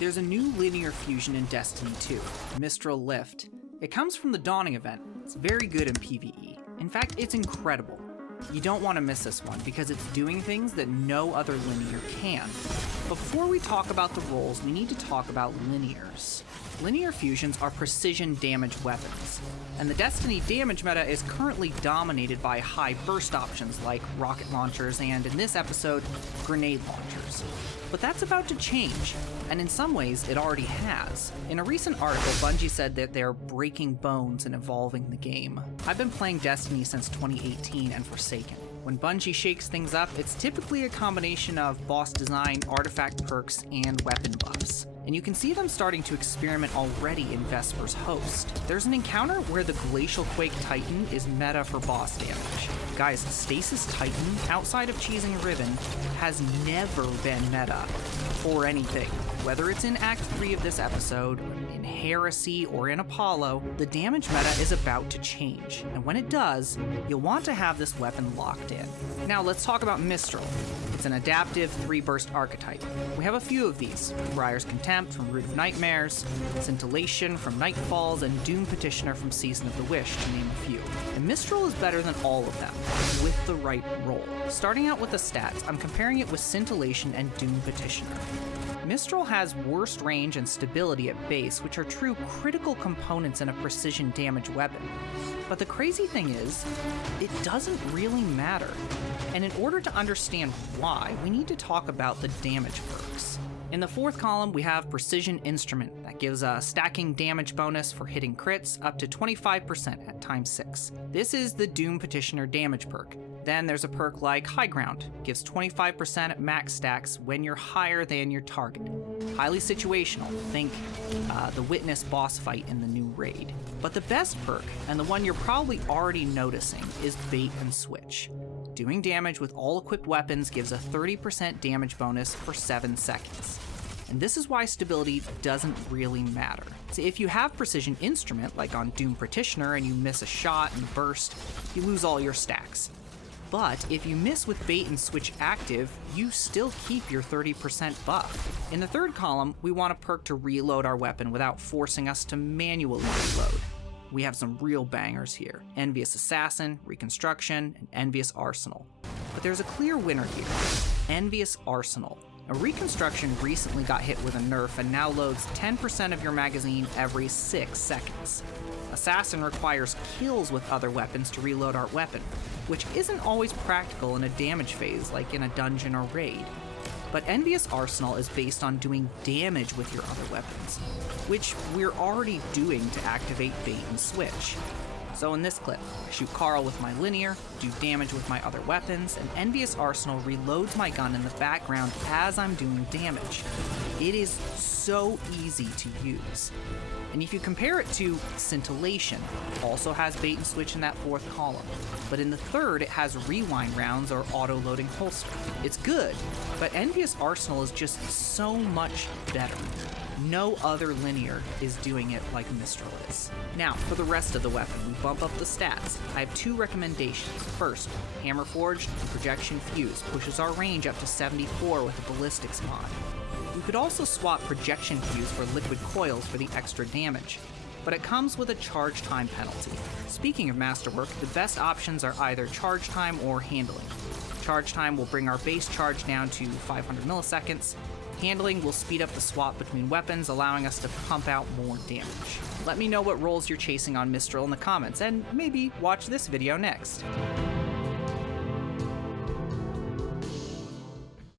There's a new linear fusion in Destiny 2, Mistral Lift. It comes from the Dawning event. It's very good in PvE. In fact, it's incredible. You don't want to miss this one because it's doing things that no other linear can. But before we talk about the roles, we need to talk about linears. Linear fusions are precision damage weapons, and the Destiny damage meta is currently dominated by high burst options like rocket launchers and, in this episode, grenade launchers. But that's about to change, and in some ways it already has. In a recent article, Bungie said that they're breaking bones and evolving the game. I've been playing Destiny since 2018 and Forsaken. When Bungie shakes things up, it's typically a combination of boss design, artifact perks, and weapon buffs. And you can see them starting to experiment already in Vesper's Host. There's an encounter where the Glacial Quake Titan is meta for boss damage. Guys, Stasis Titan, outside of cheesing a ribbon, has never been meta for anything. Whether it's in Act 3 of this episode, in Heresy, or in Apollo, the damage meta is about to change, and when it does, you'll want to have this weapon locked in. Now let's talk about Mistral. It's an adaptive 3-burst archetype. We have a few of these: Briar's Contempt from Root of Nightmares, Scintillation from Nightfalls, and Doom Petitioner from Season of the Wish, to name a few. And Mistral is better than all of them, with the right role. Starting out with the stats, I'm comparing it with Scintillation and Doom Petitioner. Mistral has worst range and stability at base, which are true critical components in a precision damage weapon. But the crazy thing is, it doesn't really matter. And in order to understand why, we need to talk about the damage perks. In the fourth column, we have Precision Instrument that gives a stacking damage bonus for hitting crits up to 25% at times 6. This is the Doom Petitioner damage perk. Then there's a perk like High Ground, gives 25% at max stacks when you're higher than your target. Highly situational, think the Witness boss fight in the new raid. But the best perk, and the one you're probably already noticing, is Bait and Switch. Doing damage with all equipped weapons gives a 30% damage bonus for 7 seconds. And this is why stability doesn't really matter. So if you have Precision Instrument, like on Doom Petitioner, and you miss a shot and burst, you lose all your stacks. But if you miss with Bait and Switch active, you still keep your 30% buff. In the third column, we want a perk to reload our weapon without forcing us to manually reload. We have some real bangers here: Envious Assassin, Reconstruction, and Envious Arsenal. But there's a clear winner here: Envious Arsenal. A Reconstruction recently got hit with a nerf and now loads 10% of your magazine every 6 seconds. Assassin requires kills with other weapons to reload our weapon, which isn't always practical in a damage phase like in a dungeon or raid. But Envious Arsenal is based on doing damage with your other weapons, which we're already doing to activate Bait and Switch. So in this clip, I shoot Carl with my linear, do damage with my other weapons, and Envious Arsenal reloads my gun in the background as I'm doing damage. It is so easy to use. And if you compare it to Scintillation, it also has Bait and Switch in that fourth column, but in the third it has rewind rounds or auto-loading holster. It's good, but Envious Arsenal is just so much better. No other linear is doing it like Mistral is. Now, for the rest of the weapon, we bump up the stats. I have 2 recommendations. First, Hammer Forged and Projection Fuse pushes our range up to 74 with a ballistics mod. We could also swap Projection Fuse for Liquid Coils for the extra damage, but it comes with a charge time penalty. Speaking of Masterwork, the best options are either charge time or handling. Charge time will bring our base charge down to 500 milliseconds. Handling will speed up the swap between weapons, allowing us to pump out more damage. Let me know what roles you're chasing on Mistral in the comments, and maybe watch this video next.